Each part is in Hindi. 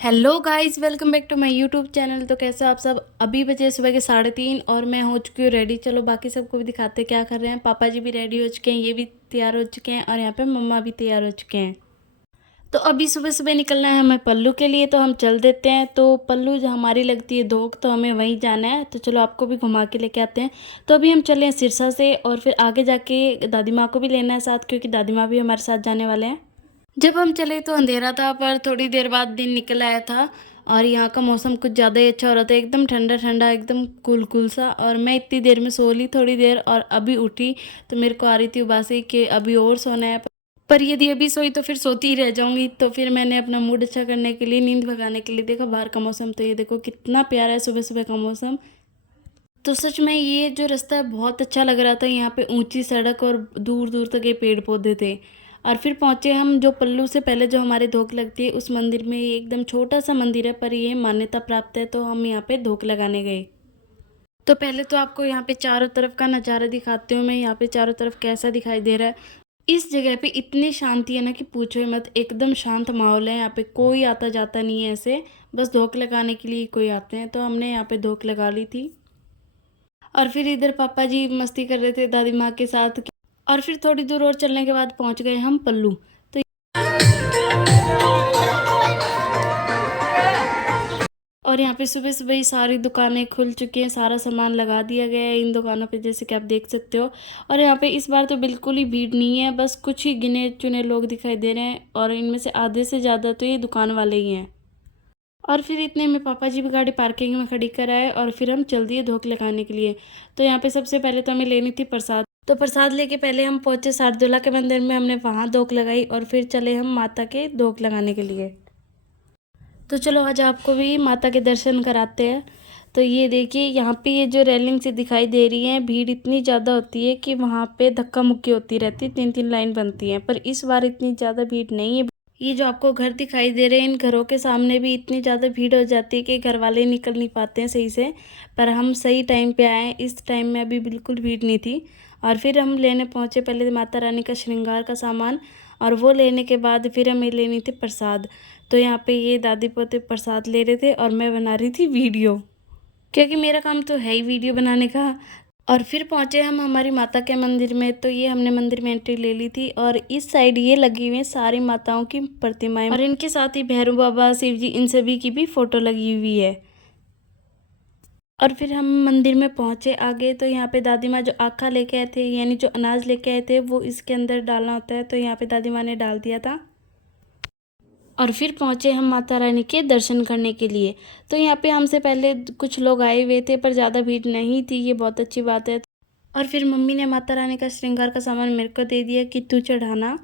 Hello guys, welcome back to my YouTube channel. तो कैसे आप सब? अभी बजे सुबह के 3:30 और मैं हो चुकी हूँ रेडी। चलो बाकी सबको भी दिखाते क्या कर रहे हैं। पापा जी भी रेडी हो चुके हैं, ये भी तैयार हो चुके हैं और यहाँ पे मम्मा भी तैयार हो चुके हैं। तो अभी सुबह सुबह निकलना है हमें पल्लू के लिए, तो हम चल देते हैं। तो पल्लू जो हमारी लगती है धोक, तो हमें वहीं जाना है। तो चलो आपको भी घुमा के लेके आते हैं। तो अभी हम चले हैं सिरसा से और फिर आगे जाके दादी माँ को भी लेना है साथ, क्योंकि दादी माँ भी हमारे साथ जाने वाले हैं। जब हम चले तो अंधेरा था, पर थोड़ी देर बाद दिन निकल आया था और यहाँ का मौसम कुछ ज़्यादा ही अच्छा हो रहा था। एकदम ठंडा ठंडा, एकदम कूल कूल सा। और मैं इतनी देर में सो ली थोड़ी देर और अभी उठी तो मेरे को आ रही थी उबासी कि अभी और सोना है। पर यदि अभी सोई तो फिर सोती ही रह जाऊंगी। तो फिर मैंने अपना मूड अच्छा करने के लिए, नींद भगाने के लिए देखा बाहर का मौसम। तो ये देखो कितना प्यारा है सुबह सुबह का मौसम। तो सच में ये जो रास्ता है बहुत अच्छा लग रहा था। यहाँ पे ऊंची सड़क और दूर दूर तक ये पेड़ पौधे थे। और फिर पहुंचे हम जो पल्लू से पहले जो हमारे धोक लगती है उस मंदिर में। ये एकदम छोटा सा मंदिर है पर ये मान्यता प्राप्त है, तो हम यहाँ पे धोक लगाने गए। तो पहले तो आपको यहाँ पे चारों तरफ का नज़ारा दिखाती हूँ मैं, यहाँ पे चारों तरफ कैसा दिखाई दे रहा है। इस जगह पे इतनी शांति है ना कि पूछो ही मत। एकदम शांत माहौल है, यहाँ पे कोई आता जाता नहीं है ऐसे। बस धोक लगाने के लिए कोई आते हैं। तो हमने यहाँ पे धोक लगा ली थी। और फिर इधर पापा जी मस्ती कर रहे थे दादी माँ के साथ। और फिर थोड़ी दूर और चलने के बाद पहुंच गए हम पल्लू। तो और यहाँ पे सुबह सुबह ही सारी दुकानें खुल चुकी हैं, सारा सामान लगा दिया गया है इन दुकानों पे, जैसे कि आप देख सकते हो। और यहाँ पे इस बार तो बिल्कुल ही भीड़ नहीं है, बस कुछ ही गिने चुने लोग दिखाई दे रहे हैं और इनमें से आधे से ज़्यादा तो ये दुकान वाले ही हैं। और फिर इतने में पापा जी भी गाड़ी पार्किंग में खड़ी कराए और फिर हम चल दिए धोख लगाने के लिए। तो यहाँ पे सबसे पहले तो हमें लेनी थी प्रसाद। तो प्रसाद लेके पहले हम पहुंचे शारदुल्ला के मंदिर में, हमने वहाँ धोख लगाई और फिर चले हम माता के धोख लगाने के लिए। तो चलो आज आपको भी माता के दर्शन कराते हैं। तो ये देखिए यहाँ पे ये जो रेलिंग से दिखाई दे रही है, भीड़ इतनी ज़्यादा होती है कि वहाँ पे धक्का मुक्की होती रहती है, 3-3 लाइन बनती है। पर इस बार इतनी ज़्यादा भीड़ नहीं है। ये जो आपको घर दिखाई दे रहे हैं, इन घरों के सामने भी इतनी ज़्यादा भीड़ हो जाती है कि घर वाले निकल नहीं पाते हैं सही से। पर हम सही टाइम पे आए, इस टाइम में अभी बिल्कुल भीड़ नहीं थी। और फिर हम लेने पहुँचे पहले माता रानी का श्रृंगार का सामान, और वो लेने के बाद फिर हमें लेनी थी प्रसाद। तो यहाँ पे ये दादी पोते प्रसाद ले रहे थे और मैं बना रही थी वीडियो, क्योंकि मेरा काम तो है ही वीडियो बनाने का। और फिर पहुंचे हम हमारी माता के मंदिर में। तो ये हमने मंदिर में एंट्री ले ली थी और इस साइड ये लगी हुई है सारी माताओं की प्रतिमाएं और इनके साथ ही भैरव बाबा, शिव जी, इन सभी की भी फोटो लगी हुई है। और फिर हम मंदिर में पहुंचे आगे। तो यहाँ पे दादी माँ जो आखा लेके आए थे, यानी जो अनाज लेके आए थे, वो इसके अंदर डालना होता है। तो यहाँ पे दादी माँ ने डाल दिया था। और फिर पहुँचे हम माता रानी के दर्शन करने के लिए। तो यहाँ पे हमसे पहले कुछ लोग आए हुए थे पर ज़्यादा भीड़ नहीं थी, ये बहुत अच्छी बात है। और फिर मम्मी ने माता रानी का श्रृंगार का सामान मेरे को दे दिया कि तू चढ़ाना।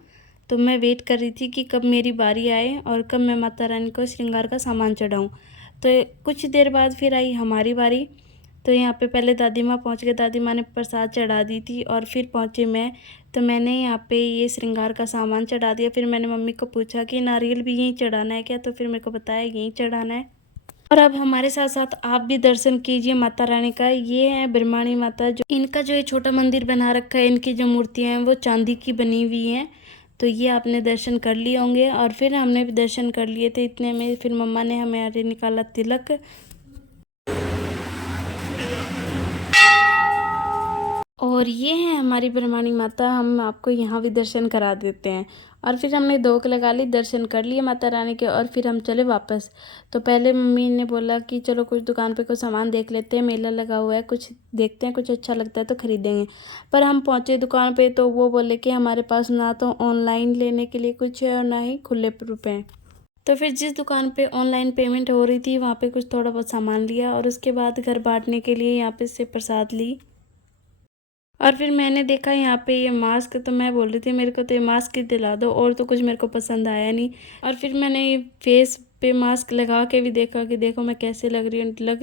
तो मैं वेट कर रही थी कि कब मेरी बारी आए और कब मैं माता रानी को श्रृंगार का सामान चढ़ाऊँ। तो कुछ देर बाद फिर आई हमारी बारी। तो यहाँ पे पहले दादी माँ पहुँच गए, दादी माँ ने प्रसाद चढ़ा दी थी और फिर पहुँचे मैं। तो मैंने यहाँ पे ये श्रृंगार का सामान चढ़ा दिया। फिर मैंने मम्मी को पूछा कि नारियल भी यहीं चढ़ाना है क्या, तो फिर मेरे को बताया यहीं चढ़ाना है। और अब हमारे साथ साथ आप भी दर्शन कीजिए माता रानी का। ये है ब्रह्माणी माता, जो इनका जो ये छोटा मंदिर बना रखा है, इनकी जो मूर्तियाँ हैं वो चांदी की बनी हुई हैं। तो ये आपने दर्शन कर लिए होंगे और फिर हमने भी दर्शन कर लिए थे। इतने में फिर मम्मा ने हमारे निकाला तिलक। और ये है हमारी ब्रह्माणी माता, हम आपको यहाँ भी दर्शन करा देते हैं। और फिर हमने धोख लगा ली, दर्शन कर लिए माता रानी के और फिर हम चले वापस। तो पहले मम्मी ने बोला कि चलो कुछ दुकान पे कुछ सामान देख लेते हैं, मेला लगा हुआ है, कुछ देखते हैं, कुछ अच्छा लगता है तो खरीदेंगे। पर हम पहुँचे दुकान पे तो वो बोले कि हमारे पास ना तो ऑनलाइन लेने के लिए कुछ है और ना ही खुले रुपए हैं। तो फिर जिस दुकान पे ऑनलाइन पेमेंट हो रही थी वहाँ पे कुछ थोड़ा बहुत सामान लिया और उसके बाद घर बांटने के लिए यहाँ पे से प्रसाद ली। और फिर मैंने देखा यहाँ पे ये मास्क, तो मैं बोल रही थी मेरे को तो ये मास्क ही दिला दो, और तो कुछ मेरे को पसंद आया नहीं। और फिर मैंने ये फेस पे मास्क लगा के भी देखा कि देखो मैं कैसे लग रही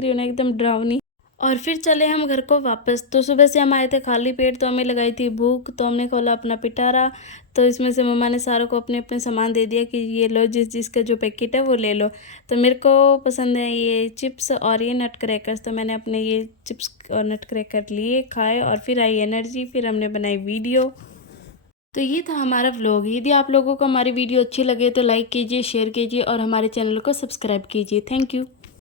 हूँ ना, एकदम डरावनी। और फिर चले हम घर को वापस। तो सुबह से हम आए थे खाली पेट, तो हमें लगाई थी भूख, तो हमने खोला अपना पिटारा। तो इसमें से मम्मा ने सारों को अपने अपने सामान दे दिया कि ये लो, जिस जिसका जो पैकेट है वो ले लो। तो मेरे को पसंद है ये चिप्स और ये नट क्रैकर्स, तो मैंने अपने ये चिप्स और नट क्रैकर लिए, खाए और फिर आई एनर्जी। फिर हमने बनाई वीडियो। तो ये था हमारा व्लॉग। यदि आप लोगों को हमारी वीडियो अच्छी लगे तो लाइक कीजिए, शेयर कीजिए और हमारे चैनल को सब्सक्राइब कीजिए। Thank you.